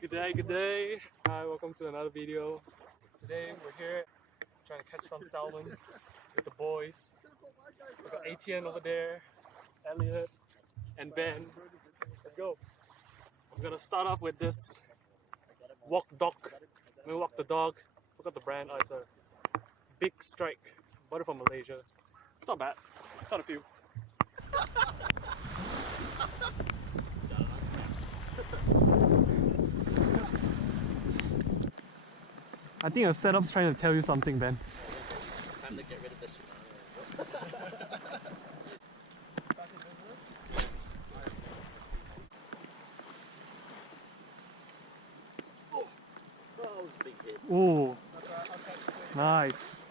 Good day, good day. Hi, welcome to another video. Today we're here trying to catch some salmon with the boys. We've got Etienne over there, Elliot, and Ben. Let's go. I'm gonna start off with this walk dog. I'm gonna walk the dog. Forgot the brand. Oh, it's a Big Strike. Bought it from Malaysia. It's not bad. Caught a few. I think your setup's trying to tell you something, Ben. Time to get rid of the Shimano. Oh, that was a big hit. Ooh, nice.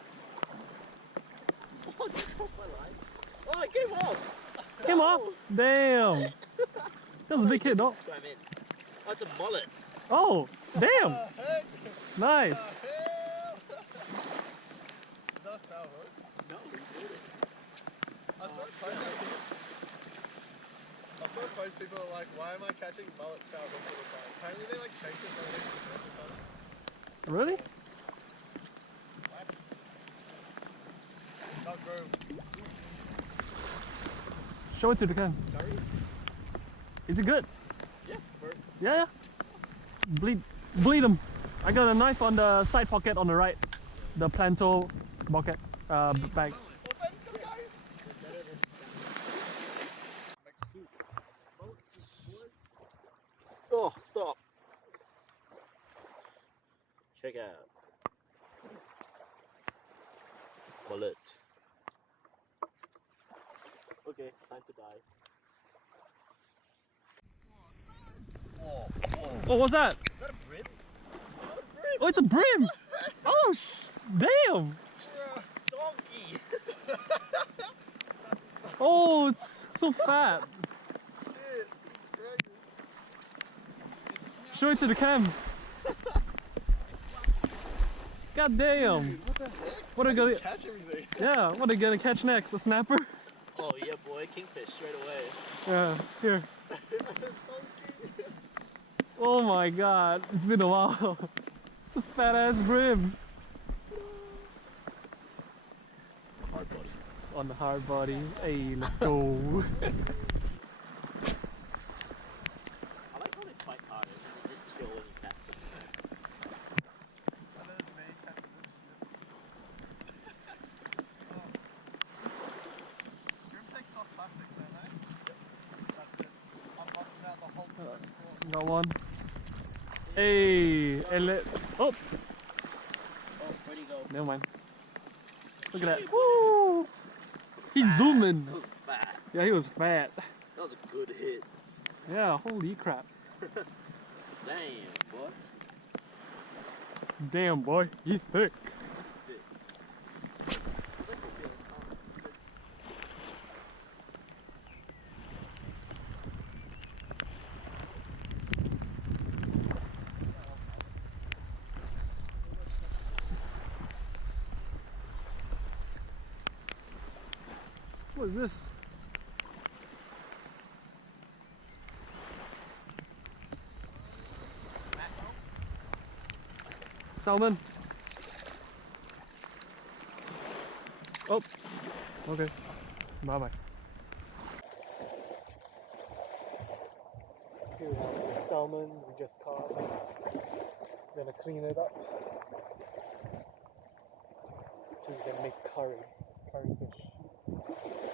Oh, it just crossed my line. Oh, it came off! Came off? Damn! That was a big hit, though. Swam in. Oh, it's a mullet. Oh, damn! Nice. Is that a foul hook? No, we did it. I saw a post people are like, why am I catching mullet foul hooks all the time? Apparently they like chase it so they Really? not grow. Show it to the cam. Curry? Is it good? Yeah, Yeah. Bleed them. I got a knife on the side pocket on the right. The planto pocket bag. Oh, Ben's gonna go! Oh, stop. Check out. Mullet. Okay, time to dive. Oh, what's that? Is that a brim? Oh, it's a brim! Oh, damn! Donkey! Oh, it's so fat. Shit, crazy. Show it to the cam. God damn! What the heck? What are I you gonna? catch everything. Yeah, what are you gonna catch next? A snapper? Oh yeah, boy, kingfish straight away. Yeah, here. Oh my god, it's been a while. It's a fat ass brim. Hard body. On the hard body. Hey, let's go. I like how they fight harder and they just chill when you catch them. And then it's me catching this shit. Oh. Grim takes soft plastics then, eh? Yep. That's it. I'm busting out the whole floor. Got one. Hey, Elliot. Oh, Oh, where'd he go? never mind. Look at that. Woo! He's zooming. That was fat. Yeah, he was fat. That was a good hit. Yeah, holy crap. Damn, boy. Damn, boy, he's thick. What is this? Salmon. Oh, okay. Bye bye. Here we have the salmon we just caught. Gonna clean it up so we can make curry fish.